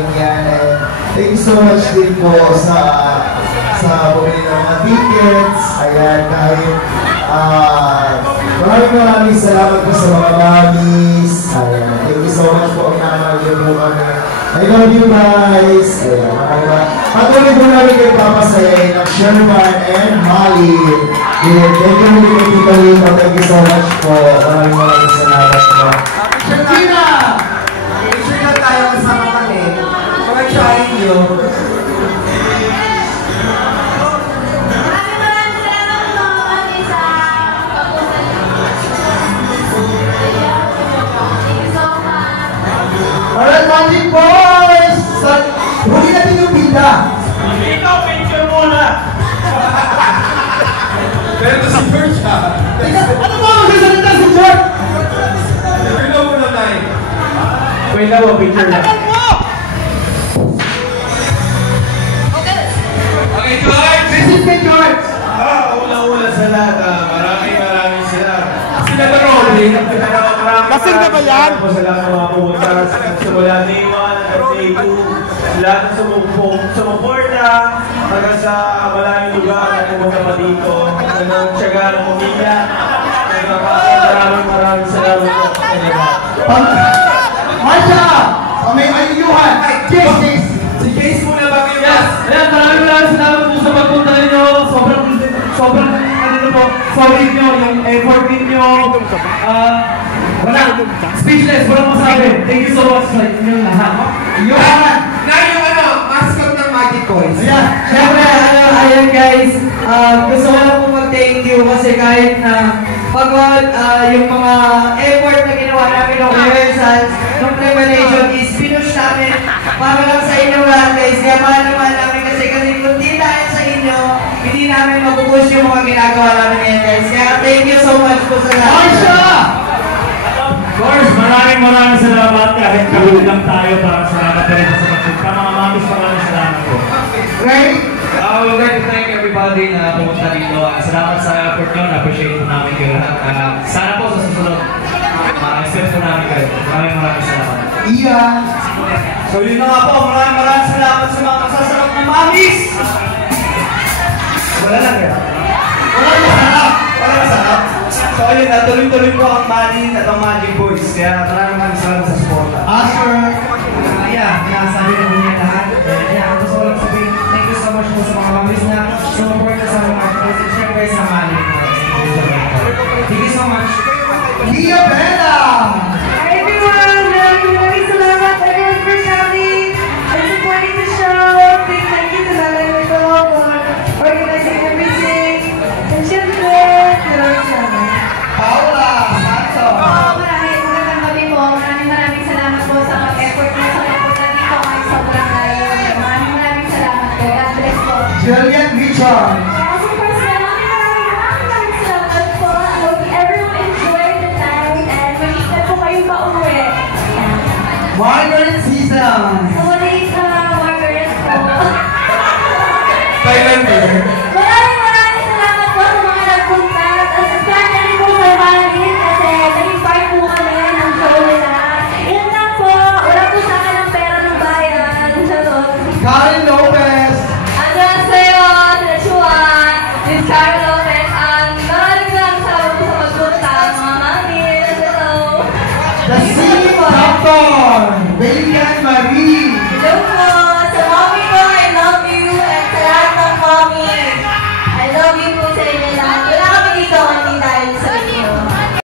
Yan, and thank you so much din po sa bumili ng mga tickets. Ayan, kahit maraming salamat po sa mga mamis. Ayan, thank you so much po. Pinamahal po kami. I love you guys. Ayan, patuloy po namin kayo papasayain ng Sherman and Holly. Thank you so much po. Maraming salamat po. Shakira! Sure na tayo kasama kami. Trying you. Alright, Magic Boys! Huli natin yung bilda. Ikaw, picture muna! Pero ito si George ha? Ano ba ang magsasalita si George? Picture mo muna tayo. Wait lang mo, picture lang. Okay, George! This is the George! Una-una sa lahat, maraming salamat. Sila ba Rolling? Kasing na ba yan? Sa lahat ng mga pumunta, simula day 1 hanggang day 2, lahat ng sumuporta, hanggang sa malayong lugar na pumunta pa dito, ng tiyaga ng pamilya. Maraming salamat po. Marsha! May ayuhan! Case! Si Case muna ba kayo? Yes! Ayan, maraming salamat po sa pagpunta ninyo. Sobrang solid nyo, yung effort ninyo. Wala, speechless, walang masabi. Thank you so much sa inyong lahat. Ayuhan! Na yung mascot ng Magic Boys. Ayan, syempre, ayan guys, gusto ko lang po mag-thank you kasi kahit na pagod yung mga effort na ginawa namin ng rehearsals, ng preparation is pinush namin para lang sa inyo lahat guys. Kaya mahal naman namin kasi kung di dahil sa inyo, hindi namin mapupush yung mga ginagawa namin yan guys. Kaya thank you so much po sa lahat. Marsha! Of course, maraming salamat kahit kahulog lang tayo para salamat pa rin sa pagpunta. Mga mamis, maraming salamat po. Right? I would like to thank everybody na pumunta dito. Salamat sa effort nyo. Na-appreciate po namin kayo lahat. Sana po sa susunod, ma-expect po namin kayo. Maraming salamat. Iyan! So yun na nga po, maraming salamat sa mga masasarap na mamis! Wala lang yan. Walang masarap. So ayun, tuloy-tuloy po ang Magic at ang Magic Boys. Kaya maraming salamat sa support. Oscar! Nasabi na po niya lahat. Gusto ko lang sabihin, thank you so much po sa mga mamis na support na sa mga artists. And syempre sa Magic Boys. Thank you so much. Lia Bella! Hi everyone! Maraming salamat everyone for coming and supporting the show. Big thank you to Lalay Mito for organizing everything. And syempre, maraming salamat. Paula Santo! Magandang gabi po. Maraming salamat po sa effort na sa pagpunta dito ay sobrang layo. Maraming salamat po. God bless po. Julian Richard! As a person, maraming salamat po. I hope everyone enjoyed the time and magiging po kayo pauwi. Margaret Season! Margaret po. Thailander!